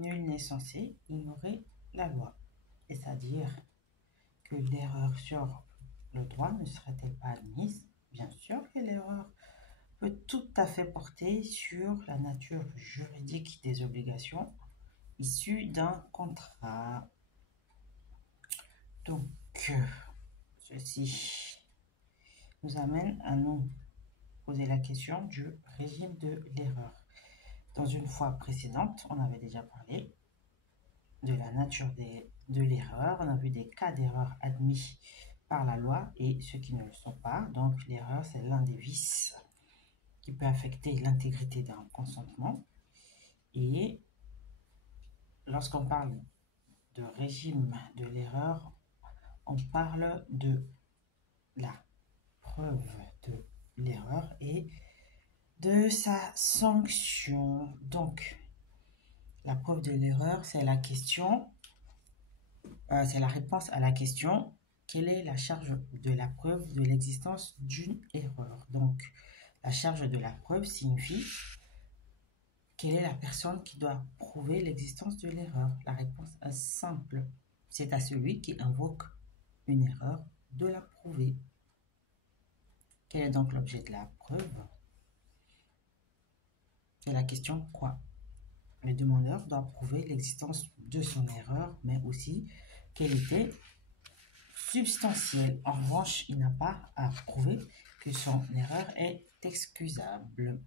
nul n'est censé ignorer la loi. C'est-à-dire que l'erreur sur le droit ne serait-elle pas admise? Bien sûr que l'erreur peut tout à fait porter sur la nature juridique des obligations issues d'un contrat. Donc, ceci nous amène à nous poser la question du régime de l'erreur. Dans une fois précédente, on avait déjà parlé de la nature de l'erreur. On a vu des cas d'erreur admis par la loi et ceux qui ne le sont pas. Donc, l'erreur, c'est l'un des vices qui peut affecter l'intégrité d'un consentement. Et lorsqu'on parle de régime de l'erreur, on parle de la preuve de l'erreur et de sa sanction. Donc, la preuve de l'erreur, c'est la question, c'est la réponse à la question quelle est la charge de la preuve de l'existence d'une erreur. Donc, la charge de la preuve signifie quelle est la personne qui doit prouver l'existence de l'erreur. La réponse est simple. C'est à celui qui invoque une erreur de la prouver. Quel est donc l'objet de la preuve? C'est la question quoi? Le demandeur doit prouver l'existence de son erreur, mais aussi qu'elle était substantielle. En revanche, il n'a pas à prouver que son erreur est excusable.